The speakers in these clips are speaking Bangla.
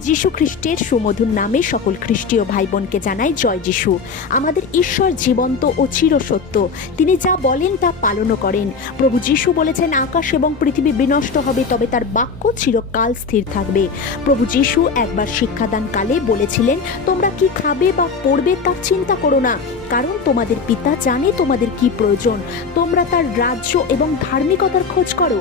যীশু খ্রিস্টের সুমধুর নামে সকল খ্রিস্টীয় ভাই বোনকে জানাই জয় যীশু। আমাদের ঈশ্বর জীবন্ত ও চিরসত্য। তিনি যা বলেন তা পালনও করেন। প্রভু যীশু বলেছেন, আকাশ এবং পৃথিবী বিনষ্ট হবে, তবে তার বাক্য চিরকাল স্থির থাকবে। প্রভু যীশু একবার শিক্ষাদানকালে বলেছিলেন, তোমরা কি খাবে বা পড়বে তার চিন্তা করো না, কারণ তোমাদের পিতা জানে তোমাদের কি প্রয়োজন। তোমরা তার রাজ্য এবং ধার্মিকতার খোঁজ করো।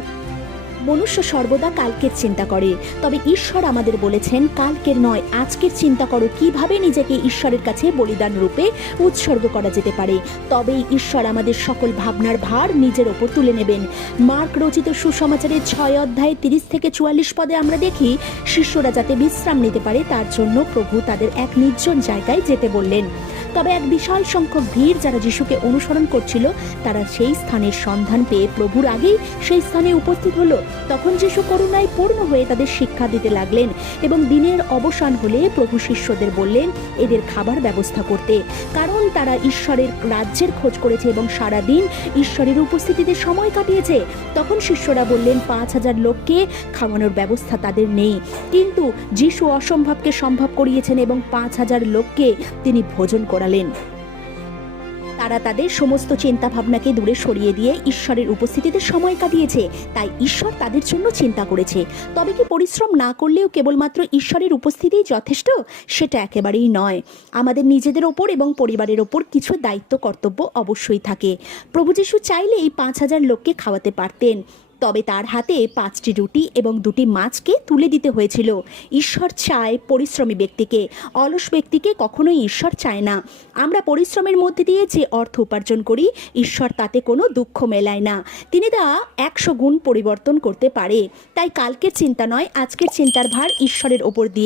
মনুষ্য সর্বদা কালকের চিন্তা করে, তবে ঈশ্বর আমাদের বলেছেন, কালকের নয় আজকের চিন্তা করো, কিভাবে নিজেকে ঈশ্বরের কাছে বলিদান রূপে উৎসর্গ করা যেতে পারে। তবেই ঈশ্বর আমাদের সকল ভাবনার ভার নিজের ওপর তুলে নেবেন। মার্ক রচিত সুসমাচারের 6 অধ্যায়ে 30 থেকে 44 পদে আমরা দেখি, শিষ্যরা যাতে বিশ্রাম নিতে পারে তার জন্য প্রভু তাদের এক নির্জন জায়গায় যেতে বললেন। তবে এক বিশাল সংখ্যক ভিড় যারা যিশুকে অনুসরণ করছিল, তারা সেই স্থানের সন্ধান পেয়ে প্রভুর আগেই সেই স্থানে উপস্থিত হলো। তখন যিশু করুণায় পূর্ণ হয়ে তাদের শিক্ষা দিতে লাগলেন এবং দিনের অবসান হলে প্রভু শিষ্যদের বললেন এদের খাবার ব্যবস্থা করতে, কারণ তারা ঈশ্বরের রাজ্যের খোঁজ করেছে এবং সারাদিন ঈশ্বরের উপস্থিতিতে সময় কাটিয়েছে। তখন শিষ্যরা বললেন, 5000 লোককে খাওয়ানোর ব্যবস্থা তাদের নেই। কিন্তু যিশু অসম্ভবকে সম্ভব করিয়েছেন এবং 5000 লোককে তিনি ভোজন করালেন। তারা তাদের সমস্ত চিন্তা ভাবনাকে দূরে সরিয়ে দিয়ে ঈশ্বরের উপস্থিতিতে সময় কাটিয়েছে, তাই ঈশ্বর তাদের জন্য চিন্তা করেছে। তবে কি পরিশ্রম না করলেও কেবলমাত্র ঈশ্বরের উপস্থিতিই যথেষ্ট? সেটা একেবারেই নয়। আমাদের নিজেদের ওপর এবং পরিবারের ওপর কিছু দায়িত্ব কর্তব্য অবশ্যই থাকে। প্রভু যীশু চাইলেই 5000 লোককে খাওয়াতে পারতেন, তবে তার হাতে 5টি রুটি এবং 2টি মাছকে তুলে দিতে হয়েছিল। ঈশ্বর চায় পরিশ্রমী ব্যক্তিকে, অলস ব্যক্তিকে কখনোই ঈশ্বর চায় না। আমরা পরিশ্রমের মধ্যে দিয়ে যে অর্থ উপার্জন করি, ঈশ্বর তাতে কোনো দুঃখ মেলায় না। তিনি তা 100 গুণ পরিবর্তন করতে পারে। তাই কালকের চিন্তা নয়, আজকের চিন্তার ভার ঈশ্বরের ওপর দিয়ে